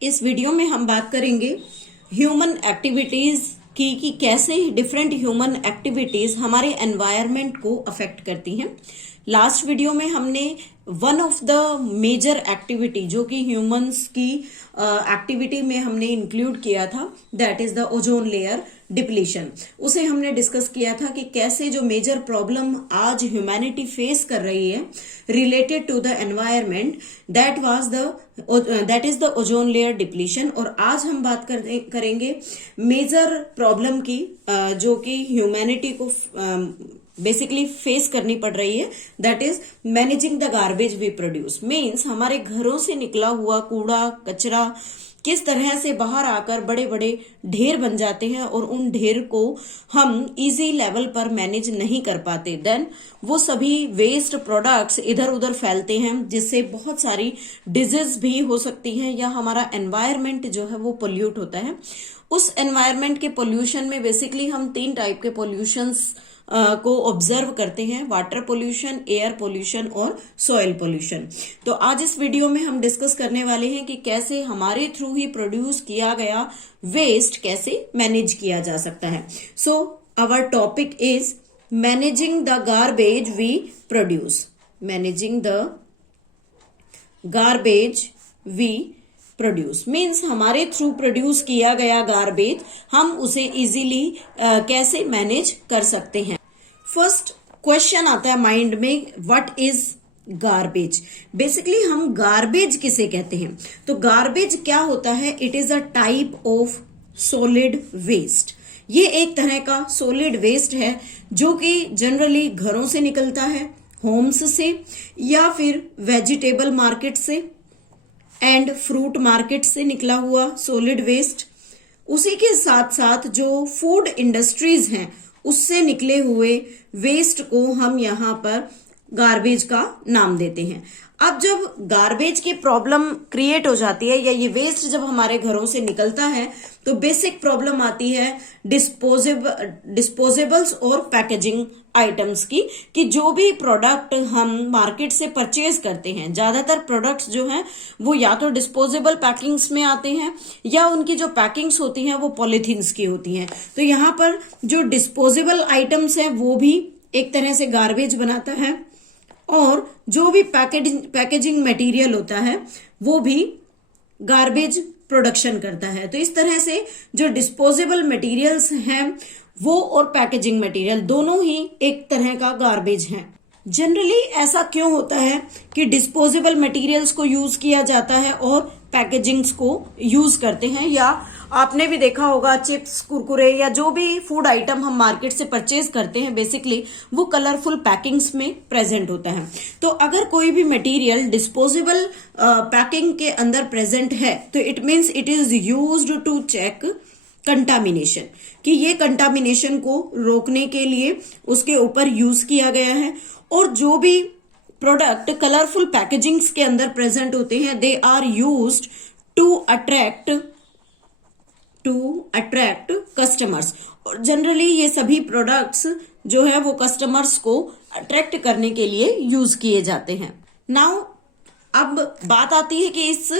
इस वीडियो में हम बात करेंगे ह्यूमन एक्टिविटीज की कि कैसे डिफरेंट ह्यूमन एक्टिविटीज हमारे एनवायरनमेंट को अफेक्ट करती हैं। लास्ट वीडियो में हमने one of the major activity जो कि ह्यूमंस की एक्टिविटी में हमने इंक्लूड किया था, that is the ozone layer depletion. उसे हमने डिस्कस किया था कि कैसे जो मेजर प्रॉब्लम आज ह्यूमैनिटी फेस कर रही है related to the environment, that is the ozone layer depletion. और आज हम बात करेंगे मेजर प्रॉब्लम की जो कि ह्यूमैनिटी को बेसिकली फेस करनी पड़ रही है, that is managing the garbage we produce. Means हमारे घरों से निकला हुआ कूड़ा कचरा किस तरह से बाहर आकर बड़े बड़े ढेर बन जाते हैं और उन ढेर को हम इजी लेवल पर मैनेज नहीं कर पाते, देन वो सभी वेस्ट प्रोडक्ट्स इधर उधर फैलते हैं जिससे बहुत सारी डिजीज भी हो सकती हैं या हमारा एनवायरनमेंट जो है वो पोल्यूट होता है। उस एनवायरनमेंट के पोल्यूशन में बेसिकली हम 3 टाइप के पोल्यूशंस को ऑब्जर्व करते हैं, वाटर पोल्यूशन, एयर पोल्यूशन और सॉइल पोल्यूशन। तो आज इस वीडियो में हम डिस्कस करने वाले हैं कि कैसे हमारे थ्रू ही प्रोड्यूस किया गया वेस्ट कैसे मैनेज किया जा सकता है। So our topic is managing the garbage we produce. Managing the garbage we produce means हमारे थ्रू प्रोड्यूस किया गया गार्बेज हम उसे इजीली कैसे मैनेज कर सकते हैं। फर्स्ट क्वेश्चन आता है माइंड में, व्हाट इज गार्बेज। बेसिकली हम गार्बेज किसे कहते हैं? तो गार्बेज क्या होता है? It is a type of solid waste. ये एक तरह का सॉलिड वेस्ट है जो कि जनरली घरों से निकलता है, होम्स से या फिर वेजिटेबल मार्केट से एंड फ्रूट मार्केट से निकला हुआ सॉलिड वेस्ट। उसी के साथ साथ जो फूड इंडस्ट्रीज हैं उससे निकले हुए वेस्ट को हम यहाँ पर गार्बेज का नाम देते हैं। अब जब गार्बेज की प्रॉब्लम क्रिएट हो जाती है या ये वेस्ट जब हमारे घरों से निकलता है तो बेसिक प्रॉब्लम आती है डिस्पोजेबल्स और पैकेजिंग आइटम्स की, कि जो भी प्रोडक्ट हम मार्केट से परचेज करते हैं, ज्यादातर प्रोडक्ट्स जो हैं वो या तो डिस्पोजेबल पैकिंग्स में आते हैं या उनकी जो पैकिंग्स होती हैं वो पॉलीथीन्स की होती हैं। तो यहाँ पर जो डिस्पोजेबल आइटम्स हैं वो भी एक तरह से गार्बेज बनाता है और जो भी पैकेजिंग मटेरियल होता है वो भी गार्बेज प्रोडक्शन करता है। तो इस तरह से जो डिस्पोजेबल मटेरियल्स हैं वो और पैकेजिंग मटेरियल दोनों ही एक तरह का गार्बेज हैं। जनरली ऐसा क्यों होता है कि डिस्पोजेबल मटेरियल्स को यूज किया जाता है और पैकेजिंग्स को यूज करते हैं? या आपने भी देखा होगा चिप्स, कुरकुरे या जो भी फूड आइटम हम मार्केट से परचेज करते हैं बेसिकली वो कलरफुल पैकिंग्स में प्रेजेंट होता है। तो अगर कोई भी मटेरियल डिस्पोजेबल पैकिंग के अंदर प्रेजेंट है तो it means it is used to check contamination, कि ये कंटामिनेशन को रोकने के लिए उसके ऊपर यूज किया गया है। और जो भी प्रोडक्ट कलरफुल पैकेजिंग्स के अंदर प्रेजेंट होते हैं they are used to attract customers. और जनरली ये सभी प्रोडक्ट्स जो है वो कस्टमर्स को अट्रैक्ट करने के लिए यूज किए जाते हैं। नाउ अब बात आती है कि इस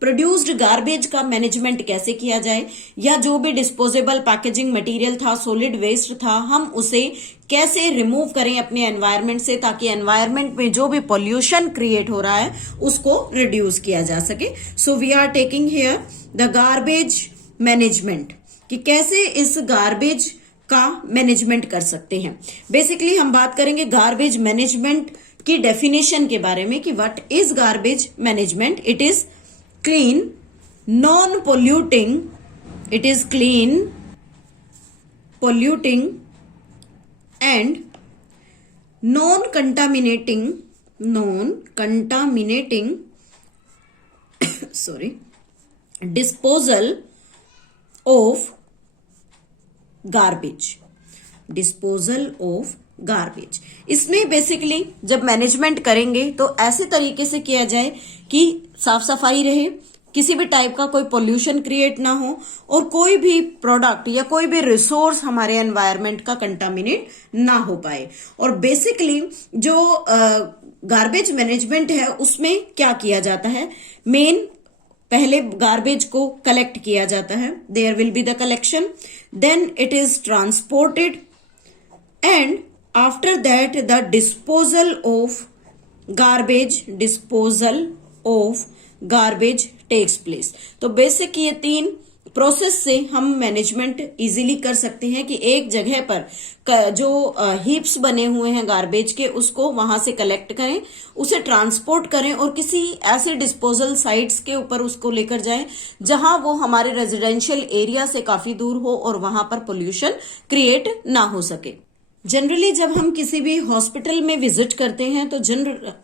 प्रोड्यूस्ड गार्बेज का मैनेजमेंट कैसे किया जाए, या जो भी डिस्पोजेबल पैकेजिंग मटेरियल था, सॉलिड वेस्ट था, हम उसे कैसे रिमूव करें अपने एनवायरनमेंट से ताकि एनवायरनमेंट में जो भी पॉल्यूशन क्रिएट हो रहा है उसको रिड्यूस किया जा सके। So we are taking here the garbage management, कि कैसे इस गार्बेज का मैनेजमेंट कर सकते हैं। बेसिकली हम बात करेंगे गार्बेज मैनेजमेंट की डेफिनेशन के बारे में कि what is garbage management. It is clean, non polluting, it is clean, polluting and non contaminating sorry disposal of garbage. इसमें बेसिकली जब मैनेजमेंट करेंगे तो ऐसे तरीके से किया जाए कि साफ सफाई रहे, किसी भी टाइप का कोई पोल्यूशन क्रिएट ना हो और कोई भी प्रोडक्ट या कोई भी रिसोर्स हमारे एनवायरनमेंट का कंटामिनेट ना हो पाए। और बेसिकली जो गार्बेज मैनेजमेंट है उसमें क्या किया जाता है, मेन पहले गार्बेज को कलेक्ट किया जाता है, there will be the collection, then it is transported and after that the disposal of garbage takes place. तो बेसिक ये 3 प्रोसेस से हम मैनेजमेंट इजीली कर सकते हैं कि एक जगह पर जो हीप्स बने हुए हैं गार्बेज के उसको वहां से कलेक्ट करें, उसे ट्रांसपोर्ट करें और किसी ऐसे डिस्पोजल साइट्स के ऊपर उसको लेकर जाएं जहां वो हमारे रेजिडेंशियल एरिया से काफी दूर हो और वहां पर पोल्यूशन क्रिएट ना हो सके। जनरली जब हम किसी भी हॉस्पिटल में विजिट करते हैं तो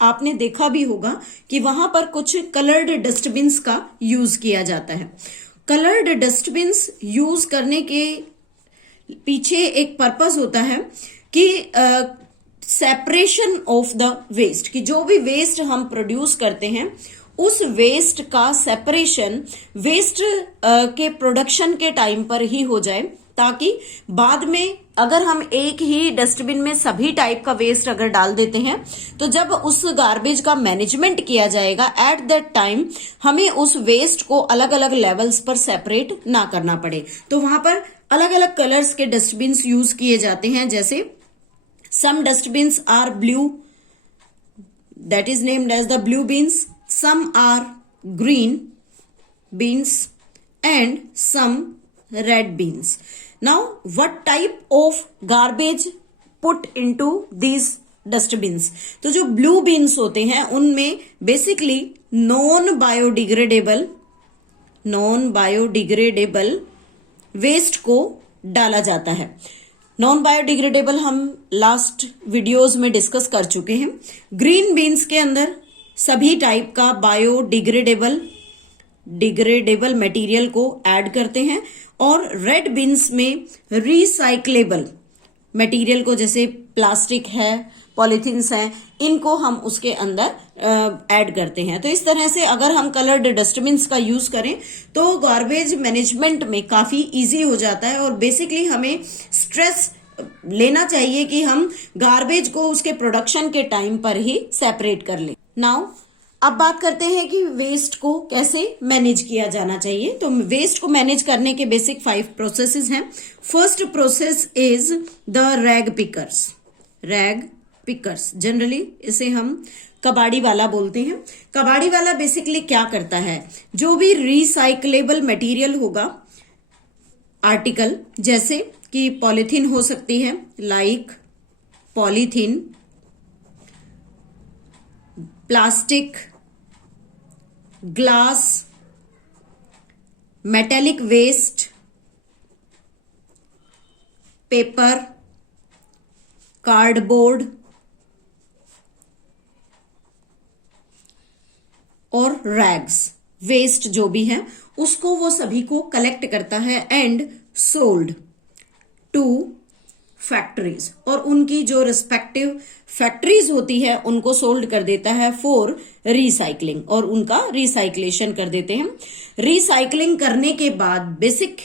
आपने देखा भी होगा कि वहां पर कुछ कलर्ड डस्टबिन्स का यूज किया जाता है। कलर्ड डस्टबिन्स यूज करने के पीछे एक पर्पस होता है कि सेपरेशन ऑफ द वेस्ट, कि जो भी वेस्ट हम प्रोड्यूस करते हैं उस वेस्ट का सेपरेशन वेस्ट के प्रोडक्शन के टाइम पर ही हो जाए, ताकि बाद में अगर हम एक ही डस्टबिन में सभी टाइप का वेस्ट अगर डाल देते हैं तो जब उस गार्बेज का मैनेजमेंट किया जाएगा एट दैट टाइम हमें उस वेस्ट को अलग अलग लेवल्स पर सेपरेट ना करना पड़े। तो वहां पर अलग अलग कलर्स के डस्टबिन यूज किए जाते हैं, जैसे some dustbins are blue, that is named as the blue bins, some are green beans and some red beans. Now, what type of garbage put into these dustbins? तो जो blue beans होते हैं उनमें basically non biodegradable waste को डाला जाता है। Non biodegradable हम लास्ट वीडियोस में डिस्कस कर चुके हैं। ग्रीन बीन्स के अंदर सभी टाइप का डिग्रेडेबल मटेरियल को ऐड करते हैं और रेड बीन्स में रिसाइक्लेबल मटेरियल को, जैसे प्लास्टिक है, पॉलीथीन्स हैं, इनको हम उसके अंदर ऐड करते हैं। तो इस तरह से अगर हम कलर्ड डस्टबिन्स का यूज करें तो गार्बेज मैनेजमेंट में काफी इजी हो जाता है और बेसिकली हमें स्ट्रेस लेना चाहिए कि हम गार्बेज को उसके प्रोडक्शन के टाइम पर ही सेपरेट कर लें। नाउ अब बात करते हैं कि वेस्ट को कैसे मैनेज किया जाना चाहिए। तो वेस्ट को मैनेज करने के बेसिक 5 प्रोसेसेस हैं। First process is the rag pickers, generally इसे हम कबाड़ी वाला बोलते हैं। कबाड़ी वाला बेसिकली क्या करता है, जो भी रिसाइक्लेबल मटेरियल होगा, आर्टिकल जैसे कि पॉलीथीन हो सकती है, like polythene, plastic, glass, metallic waste, paper, cardboard और रैग्स, वेस्ट जो भी है उसको वो सभी को कलेक्ट करता है एंड सोल्ड टू फैक्ट्रीज, और उनकी जो रिस्पेक्टिव फैक्ट्रीज होती है उनको सोल्ड कर देता है फॉर रिसाइकलिंग और उनका रिसाइक्लेशन कर देते हैं। रिसाइकलिंग करने के बाद बेसिक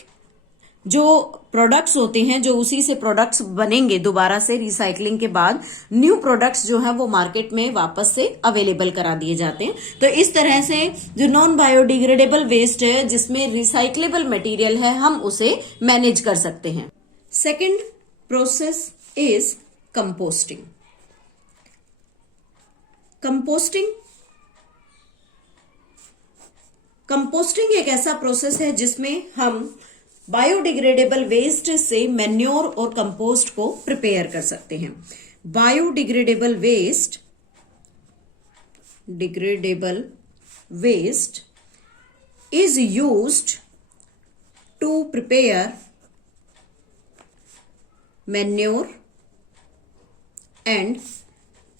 जो प्रोडक्ट्स होते हैं, जो उसी से प्रोडक्ट्स बनेंगे दोबारा से रिसाइकलिंग के बाद, न्यू प्रोडक्ट्स जो है वो मार्केट में वापस से अवेलेबल करा दिए जाते हैं। तो इस तरह से जो नॉन बायोडिग्रेडेबल वेस्ट है जिसमें रिसाइक्लेबल मटेरियल है, हम उसे मैनेज कर सकते हैं। Second process is composting. Composting एक ऐसा प्रोसेस है जिसमें हम बायोडिग्रेडेबल वेस्ट से मैन्योर और कंपोस्ट को प्रिपेयर कर सकते हैं। Biodegradable waste is used to prepare manure and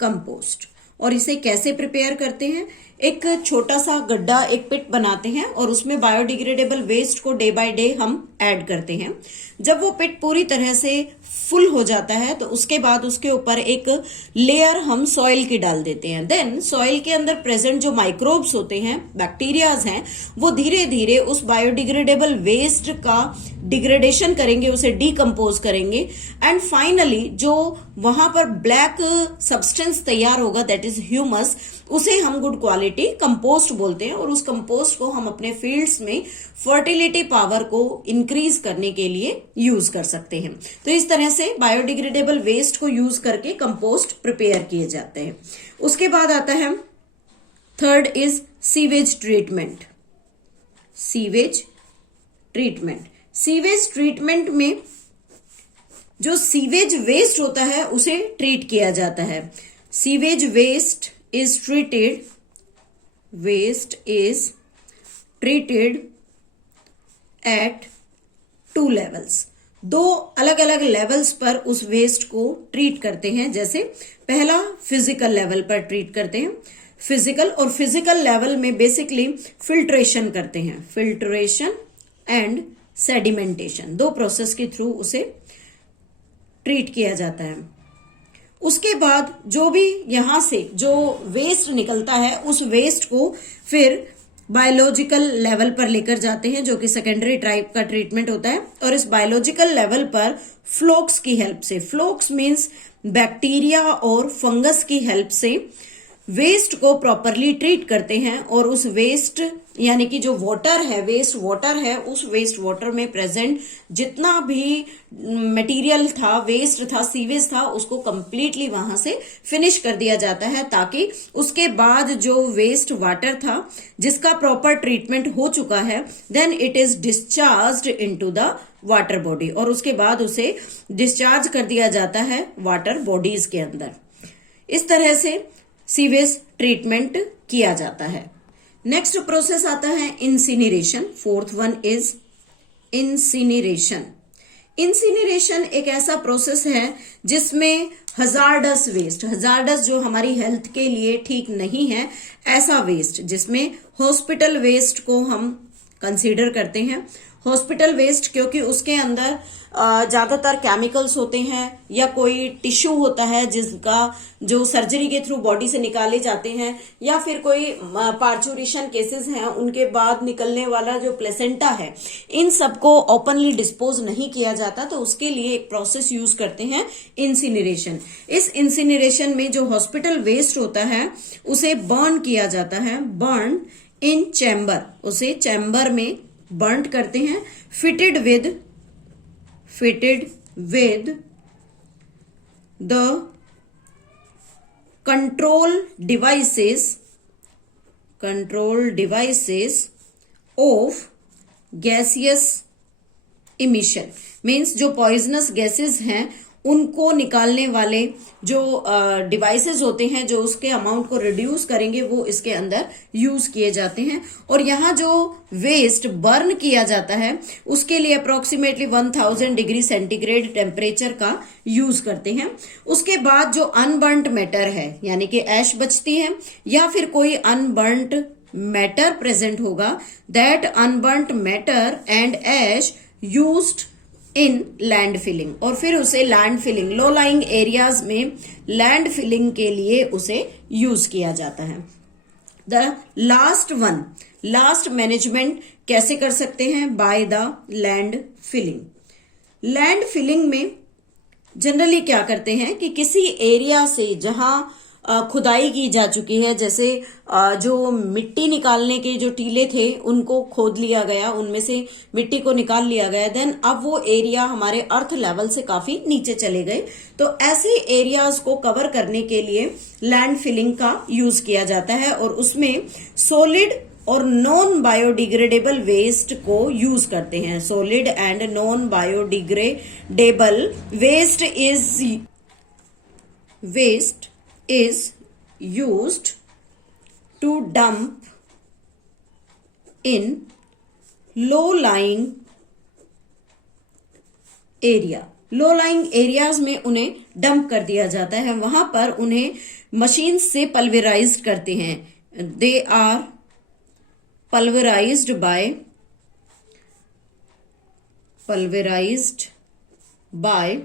compost. और इसे कैसे प्रिपेयर करते हैं, एक छोटा सा गड्ढा, एक पिट बनाते हैं और उसमें बायोडिग्रेडेबल वेस्ट को डे बाय डे हम ऐड करते हैं। जब वो पिट पूरी तरह से फुल हो जाता है तो उसके बाद उसके ऊपर एक लेयर हम सॉइल की डाल देते हैं। देन सॉइल के अंदर प्रेजेंट जो माइक्रोब्स होते हैं, बैक्टीरियाज हैं, वो धीरे धीरे उस बायोडिग्रेडेबल वेस्ट का डिग्रेडेशन करेंगे, उसे डीकम्पोज करेंगे एंड फाइनली जो वहां पर ब्लैक सब्सटेंस तैयार होगा, दैट इज ह्यूमस, उसे हम गुड क्वालिटी कंपोस्ट बोलते हैं, और उस कंपोस्ट को हम अपने फील्ड्स में फर्टिलिटी पावर को इंक्रीज करने के लिए यूज कर सकते हैं। तो इस तरह से बायोडिग्रेडेबल वेस्ट को यूज करके कंपोस्ट प्रिपेयर किए जाते हैं। उसके बाद आता है third is sewage treatment. Sewage treatment, sewage treatment में जो सीवेज वेस्ट होता है उसे ट्रीट किया जाता है। Sewage waste is treated at 2 levels. 2 अलग अलग लेवल्स पर उस वेस्ट को ट्रीट करते हैं। जैसे पहला फिजिकल लेवल पर ट्रीट करते हैं, फिजिकल लेवल में बेसिकली फिल्ट्रेशन करते हैं, फिल्ट्रेशन एंड सेडिमेंटेशन, 2 प्रोसेस के थ्रू उसे ट्रीट किया जाता है। उसके बाद जो भी यहां से जो वेस्ट निकलता है उस वेस्ट को फिर बायोलॉजिकल लेवल पर लेकर जाते हैं, जो कि सेकेंडरी टाइप का ट्रीटमेंट होता है। और इस बायोलॉजिकल लेवल पर फ्लोक्स की हेल्प से, फ्लोक्स मीन्स बैक्टीरिया और फंगस की हेल्प से वेस्ट को प्रॉपरली ट्रीट करते हैं। और उस वेस्ट यानी कि जो वाटर है, वेस्ट वाटर है, उस वेस्ट वाटर में प्रेजेंट जितना भी मटेरियल था, वेस्ट था, सीवेज था, उसको कंप्लीटली वहां से फिनिश कर दिया जाता है, ताकि उसके बाद जो वेस्ट वाटर था जिसका प्रॉपर ट्रीटमेंट हो चुका है, then it is discharged into the water body, और उसके बाद उसे डिस्चार्ज कर दिया जाता है वाटर बॉडीज के अंदर। इस तरह से सीवेज ट्रीटमेंट किया जाता है। नेक्स्ट प्रोसेस आता है incineration. Fourth one is incineration. Incineration एक ऐसा प्रोसेस है जिसमें हजार्डस वेस्ट, हजार्डस जो हमारी हेल्थ के लिए ठीक नहीं है, ऐसा वेस्ट, जिसमें हॉस्पिटल वेस्ट को हम कंसीडर करते हैं। हॉस्पिटल वेस्ट क्योंकि उसके अंदर ज्यादातर केमिकल्स होते हैं, या कोई टिश्यू होता है जिसका जो सर्जरी के थ्रू बॉडी से निकाले जाते हैं, या फिर कोई पार्चुरेशन केसेस हैं, उनके बाद निकलने वाला जो प्लेसेंटा है, इन सबको ओपनली डिस्पोज नहीं किया जाता। तो उसके लिए एक प्रोसेस यूज करते हैं इंसिनरेशन। इस इंसिनरेशन में जो हॉस्पिटल वेस्ट होता है उसे बर्न किया जाता है, बर्न इन चैम्बर, उसे चैम्बर में बर्न करते हैं, fitted with the control devices of gaseous emission. Means जो पॉइजनस गैसेस हैं उनको निकालने वाले जो डिवाइसेस होते हैं, जो उसके अमाउंट को रिड्यूस करेंगे, वो इसके अंदर यूज किए जाते हैं। और यहाँ जो वेस्ट बर्न किया जाता है उसके लिए अप्रोक्सीमेटली 1000 डिग्री सेंटीग्रेड टेम्परेचर का यूज करते हैं। उसके बाद जो अनबर्न्ट मैटर है, यानी कि ऐश बचती है या फिर कोई अनबर्न्ट मैटर प्रेजेंट होगा, that unburnt matter and ash used in land filling, और फिर उसे land filling, low lying areas में लैंड फिलिंग के लिए उसे यूज किया जाता है। द लास्ट मैनेजमेंट कैसे कर सकते हैं? By the land filling. Land filling में जनरली क्या करते हैं कि किसी एरिया से जहां खुदाई की जा चुकी है, जैसे जो मिट्टी निकालने के जो टीले थे उनको खोद लिया गया, उनमें से मिट्टी को निकाल लिया गया, देन अब वो एरिया हमारे अर्थ लेवल से काफी नीचे चले गए, तो ऐसे एरियाज को कवर करने के लिए लैंड फिलिंग का यूज किया जाता है। और उसमें सॉलिड और नॉन बायोडिग्रेडेबल वेस्ट को यूज करते हैं। Solid and non biodegradable waste is used to dump in low-lying area. low-lying areas में उन्हें डंप कर दिया जाता है, वहां पर उन्हें मशीन से पल्वराइज्ड करते हैं। They are pulverized by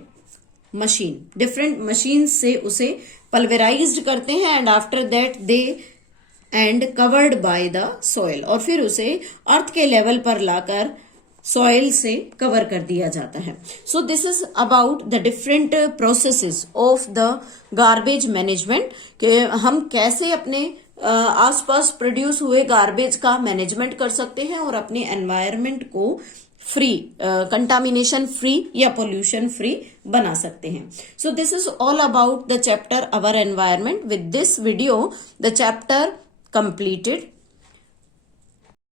machine, different machine से उसे पल्वराइज्ड करते हैं, and after that they and covered by the soil, और फिर उसे अर्थ के लेवल पर लाकर सॉइल से कवर कर दिया जाता है। So this is about the different processes of the garbage management, कि हम कैसे अपने आसपास प्रोड्यूस हुए गार्बेज का मैनेजमेंट कर सकते हैं और अपने एनवायरनमेंट को फ्री, कंटामिनेशन फ्री या पोल्यूशन फ्री बना सकते हैं. So this is all about the chapter our environment. With this video the chapter completed.